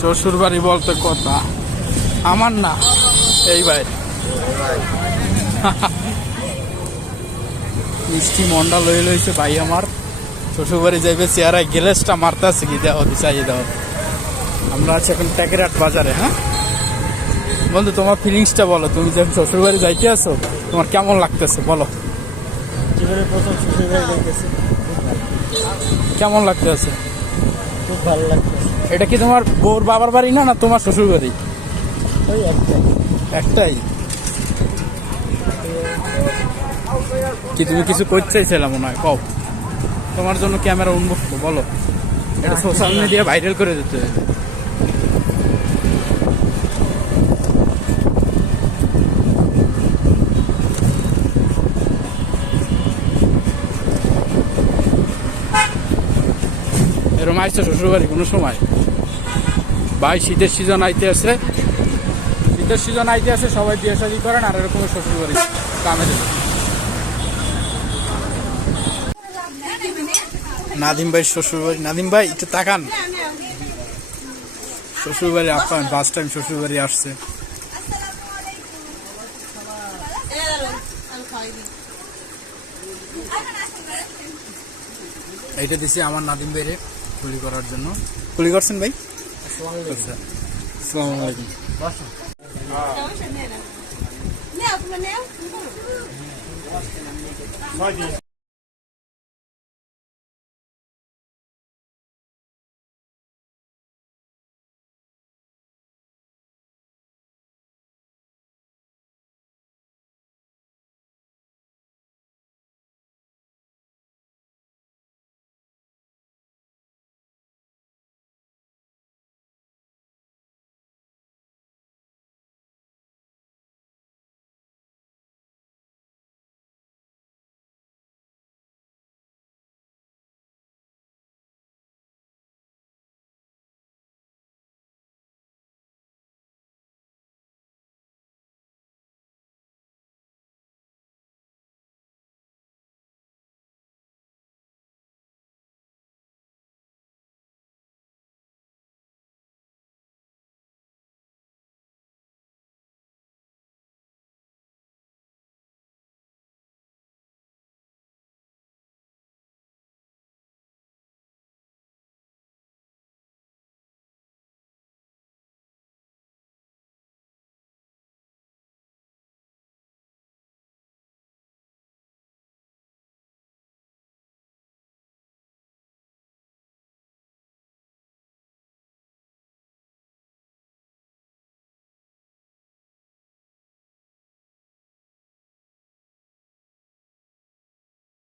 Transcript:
শ্বশুর বাড়ি বলতে কথা আমার না, এই ভাই মিষ্টি মন্ডা লয়ে লইছে ভাই আমার। শ্বশুর বাড়ি যাইবে, চেয়ারায় গ্যালেসটা মারতে আছে কি দেওয়া চাইয়ে দেওয়া। আমরা আছি এখন ট্যাকেরহাট বাজারে। হ্যাঁ বন্ধু, তোমার ফিলিংসটা বলো, তুমি যখন শ্বশুর বাড়ি যাইতে আসো তোমার কেমন লাগতেছে বলো। জীবনের প্রথম শ্বশুর বাড়ি যাইতেছে, কেমন লাগতেছে? খুব ভালো লাগতেছে। এটা কি তোমার বউর বাবার বাড়ি না, না তোমার শ্বশুর বাড়ি? ওই একটাই। একটাই কি? তুমি কিছু করতে চাইছিলাম মনে হয়, কও। তোমার জন্য ক্যামেরা উন্মুক্ত, বলো। এটা সোশ্যাল মিডিয়া ভাইরাল করে দিতে হবে। এরকম আসছে শ্বশুর বাড়ি কোনো সময়? ভাই শীতের সিজন আইতে আছে, শীতের সিজন আইতে আছে, সবাই বিয়ে শাদী করেন আর এরকম শ্বশুর বাড়ি কামে দেবে। নাদিম ভাই শ্বশুর বাড়ি। নাদিম ভাই একটু তাকান, শ্বশুর বাড়ি আপনার ফার্স্ট টাইম শ্বশুর বাড়ি আসছে। এইটা দিছি আমার নাদিম ভাইরে কুলি করার জন্য। কুলি করছেন ভাই? আসসালামু আলাইকুম।